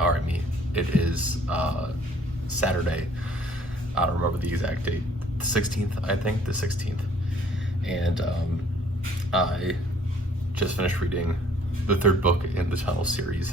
RME. It is Saturday. I don't remember the exact date. The 16th, I think, the 16th. And I just finished reading the third book in the Tunnel series,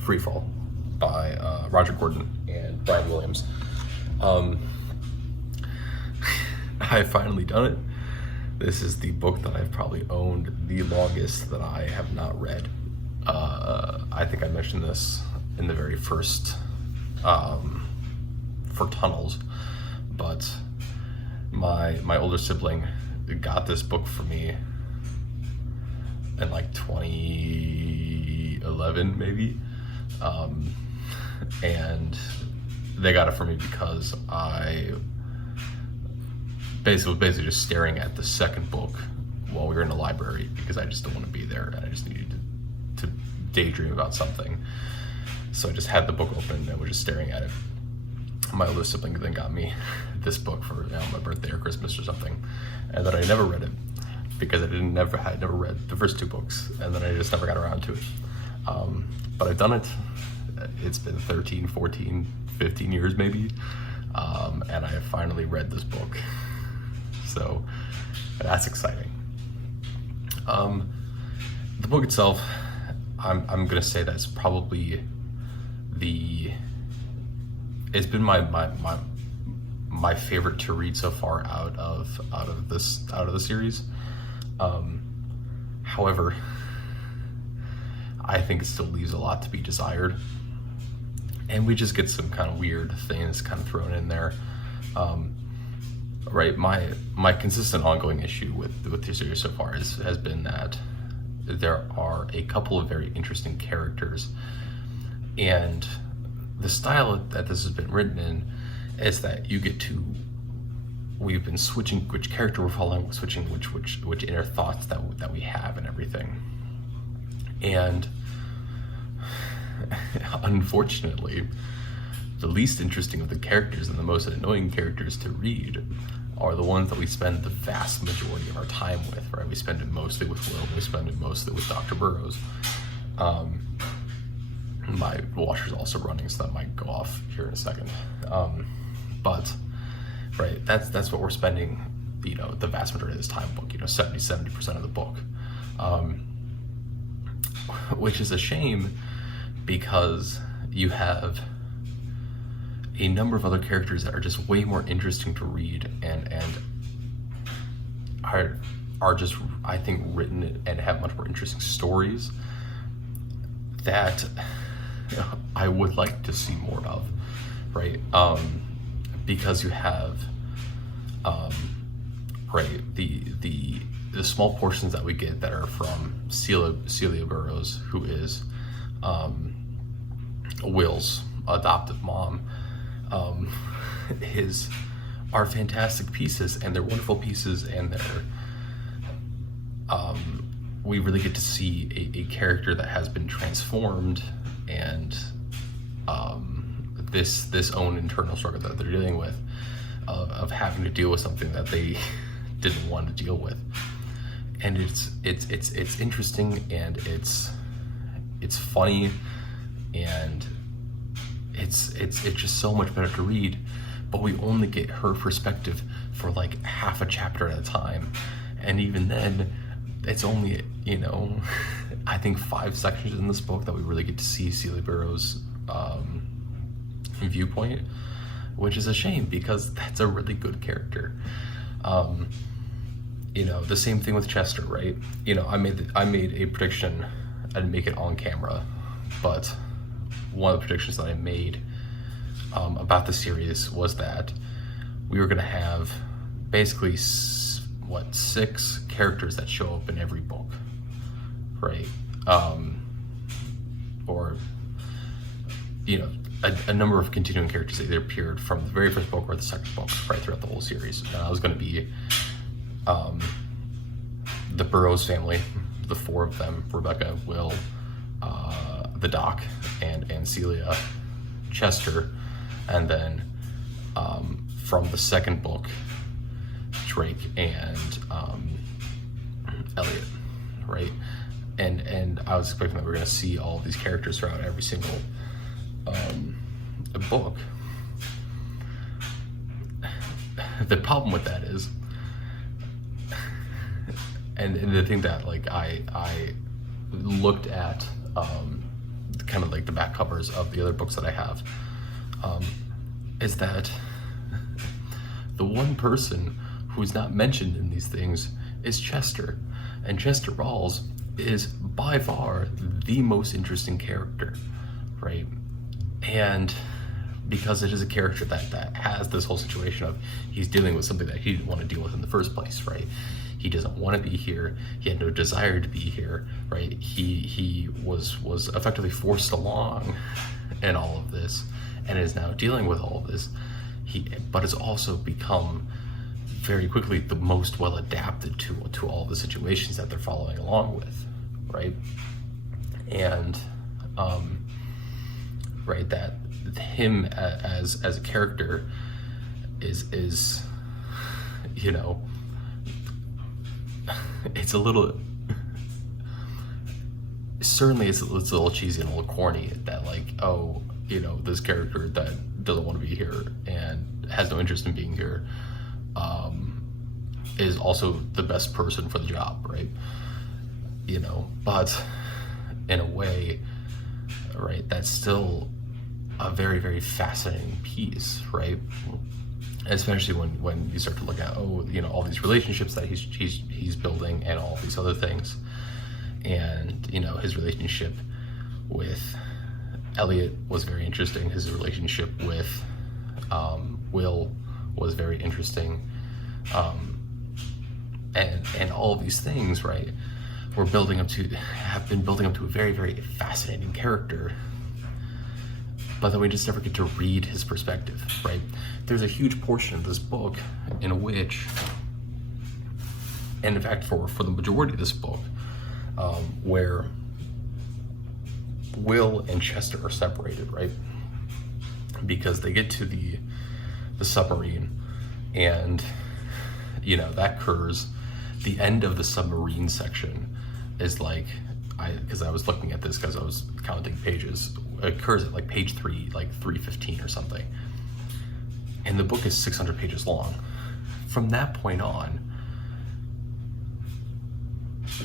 Freefall, by Roderick and Brian Williams. I've finally done it. This is the book that I've probably owned the longest that I have not read. I think I mentioned this in the very first for Tunnels, but my older sibling got this book for me in like 2011 maybe, and they got it for me because I was basically just staring at the second book while we were in the library because I just don't want to be there and I just needed to daydream about something. So I just had the book open and was just staring at it. My older sibling then got me this book for my birthday or Christmas or something, and then I never read it because I had never read the first two books, and then I just never got around to it. But I've done it. It's been 13, 14, 15 years maybe, and I have finally read this book. So that's exciting. The book itself, I'm gonna say that's probably it's been my favorite to read so far out of the series. However, I think it still leaves a lot to be desired, and we just get some kind of weird things kind of thrown in there. Right, my consistent ongoing issue with the series so far has been that there are a couple of very interesting characters, and the style that this has been written in is that we've been switching which character we're following, switching which inner thoughts that we have and everything. And unfortunately, the least interesting of the characters and the most annoying characters to read are the ones that we spend the vast majority of our time with, right? We spend it mostly with Will, we spend it mostly with Dr. Burroughs. My washer's also running, so that might go off here in a second. But right, that's what we're spending, the vast majority of this time book, 70% of the book. Which is a shame because you have a number of other characters that are just way more interesting to read and are just, I think, written and have much more interesting stories that I would like to see more of, right? Because you have right, the small portions that we get that are from Celia Burroughs, who is Will's adoptive mom, are fantastic pieces, and they're wonderful pieces, and they're we really get to see a character that has been transformed, and this own internal struggle that they're dealing with, of having to deal with something that they didn't want to deal with. And it's interesting, and it's funny, and it's just so much better to read. But we only get her perspective for like half a chapter at a time, and even then it's only I think 5 sections in this book that we really get to see Celia Burroughs' viewpoint, which is a shame because that's a really good character. The same thing with Chester, right? I made a prediction. I didn't make it on camera, but one of the predictions that I made about the series was that we were going to have basically 6 characters that show up in every book, right? Or a number of continuing characters that either appeared from the very first book or the second book, right, throughout the whole series. And I was going to be the Burroughs family, the 4 of them: Rebecca, Will, the Doc, and Celia, Chester, and then from the second book, Drake and Elliot, right? And I was expecting that we were going to see all of these characters throughout every single book. The problem with that is, and the thing that like I looked at kind of like the back covers of the other books that I have, is that the one person who's not mentioned in these things is Chester, and Chester Rawls is by far the most interesting character, right? And because it is a character that has this whole situation of he's dealing with something that he didn't want to deal with in the first place, right? He doesn't want to be here. He had no desire to be here, right? He was effectively forced along in all of this, and is now dealing with all of this. But has also become very quickly the most well adapted to all the situations that they're following along with, right? And right, that him as a character is you know, it's a little, certainly it's a little cheesy and a little corny that like, oh, you know, this character that doesn't want to be here and has no interest in being here is also the best person for the job, right? You know, but in a way, right, that's still a very, very fascinating piece, right? Especially when you start to look at, oh, you know, all these relationships that he's building and all these other things, and you know, his relationship with Elliot was very interesting. His relationship with Will was very interesting, and all of these things, right, have been building up to a very, very fascinating character. But then we just never get to read his perspective, right? There's a huge portion of this book in which, and in fact for the majority of this book, where Will and Chester are separated, right? Because they get to the submarine, and you know, that occurs, the end of the submarine section is like, because I was looking at this because I was counting pages, it occurs at like page 3, like 315 or something. And the book is 600 pages long. From that point on,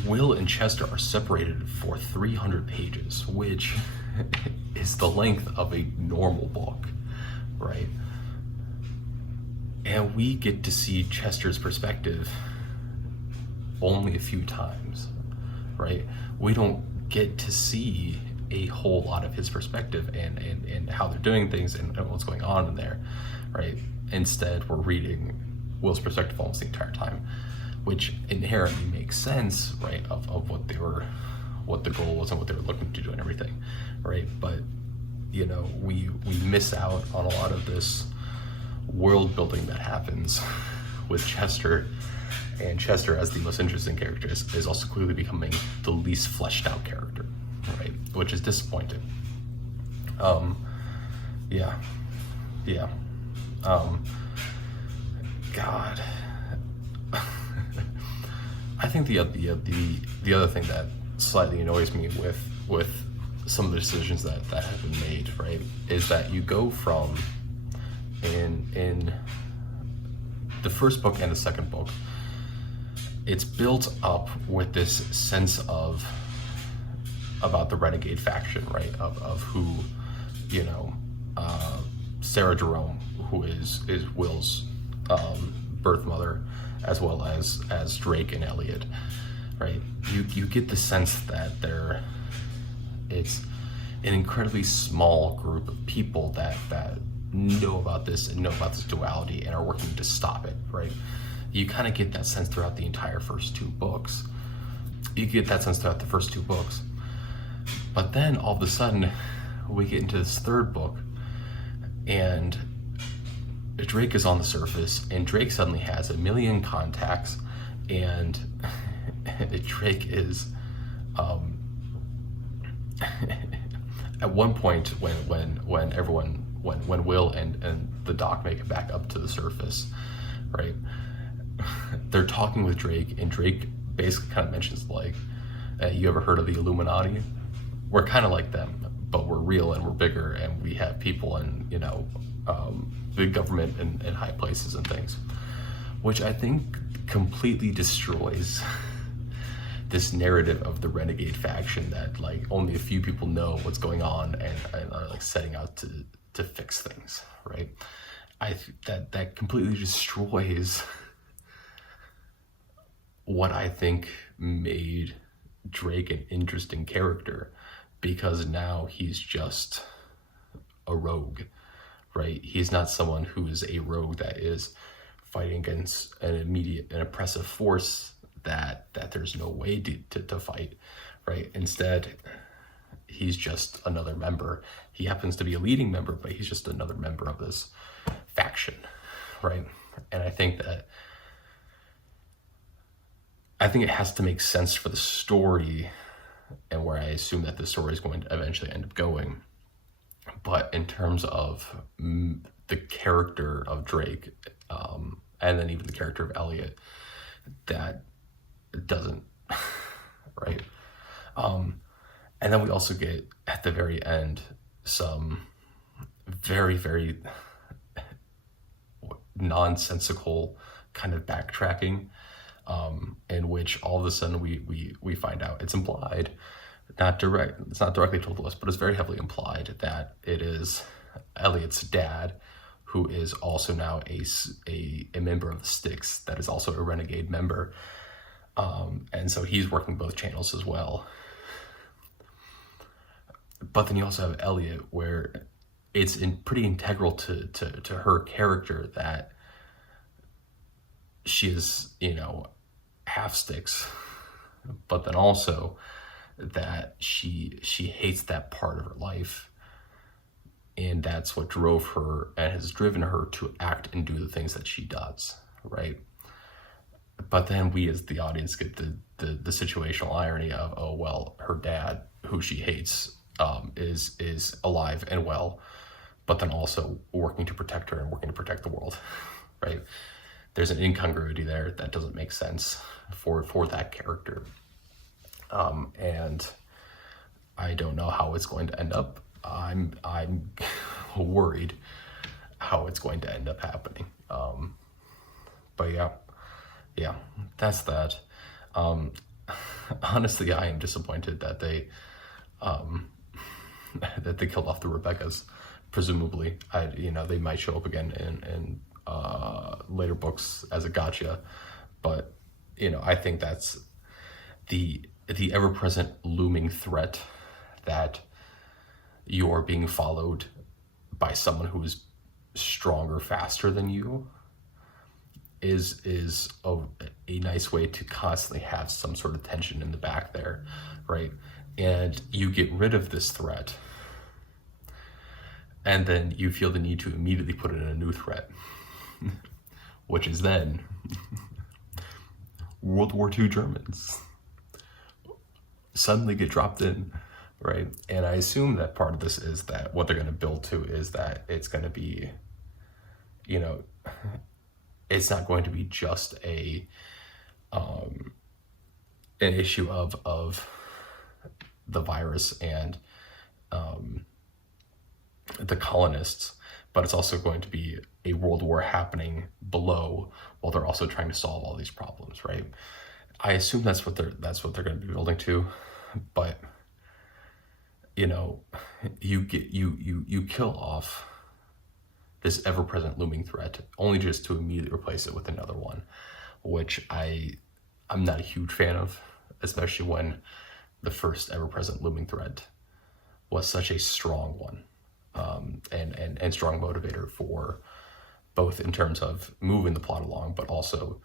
Will and Chester are separated for 300 pages, which is the length of a normal book, right? And we get to see Chester's perspective only a few times, right? We don't get to see a whole lot of his perspective and how they're doing things and what's going on in there, right? Instead, we're reading Will's perspective almost the entire time, which inherently makes sense, right, of what the goal was and what they were looking to do and everything, right? But you know, we miss out on a lot of this world building that happens with Chester, and Chester, as the most interesting character, is also clearly becoming the least fleshed out character, right? Which is disappointing. God. I think the other thing that slightly annoys me with some of the decisions that have been made, right, is that you go from in the first book and the second book, it's built up with this sense of about the renegade faction, right, of who, you know, Sarah Jerome, who is Will's birth mother, as well as Drake and Elliot, right? You get the sense that it's an incredibly small group of people that know about this and know about this duality and are working to stop it, right? You kind of get that sense throughout the entire first two books. But then all of a sudden we get into this third book, and Drake is on the surface, and Drake suddenly has 1 million contacts, and Drake is at one point when Will and the Doc make it back up to the surface, right, they're talking with Drake, and Drake basically kind of mentions like, you ever heard of the Illuminati? We're kind of like them, but we're real and we're bigger and we have people and, you know, big government in high places and things, which I think completely destroys this narrative of the renegade faction that like only a few people know what's going on and are like setting out to fix things, right? That completely destroys what I think made Drake an interesting character, because now he's just a rogue, right? He's not someone who is a rogue that is fighting against an immediate and oppressive force that there's no way to fight, right? Instead, he's just another member. He happens to be a leading member, but he's just another member of this faction, right? And I think it has to make sense for the story and where I assume that the story is going to eventually end up going. But in terms of the character of Drake, and then even the character of Elliot, that doesn't, right? And then we also get at the very end some very, very nonsensical kind of backtracking, in which all of a sudden we find out, it's implied, it's not directly told to us, but it's very heavily implied that it is Elliot's dad, who is also now a member of the Styx, that is also a renegade member. And so he's working both channels as well. But then you also have Elliot, where it's pretty integral to her character that she is, you know, half Styx, but then also that she hates that part of her life, and that's what drove her and has driven her to act and do the things that she does, right? But then we as the audience get the situational irony of, oh well, her dad, who she hates, is alive and well, but then also working to protect her and working to protect the world, right? There's an incongruity there that doesn't make sense for that character. And I don't know how it's going to end up. I'm worried how it's going to end up happening. But yeah, that's that. Honestly, I am disappointed that they killed off the Rebeccas. Presumably, they might show up again in later books as a gotcha, but I think that's the ever-present looming threat that you're being followed by someone who is stronger, faster than you is a nice way to constantly have some sort of tension in the back there, right? And you get rid of this threat, and then you feel the need to immediately put in a new threat, which is then World War II Germans suddenly get dropped in, right? And I assume that part of this is that what they're going to build to is that it's going to be, it's not going to be just an issue of the virus and the colonists, but it's also going to be a world war happening below while they're also trying to solve all these problems, right? I assume that's what they're going to be building to, but you kill off this ever-present looming threat only just to immediately replace it with another one, which I'm not a huge fan of, especially when the first ever-present looming threat was such a strong one, and strong motivator for both in terms of moving the plot along, but also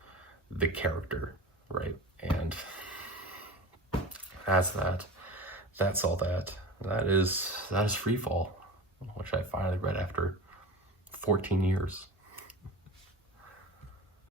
the character, right? And that's that. That's all that. That is Freefall, which I finally read after 14 years.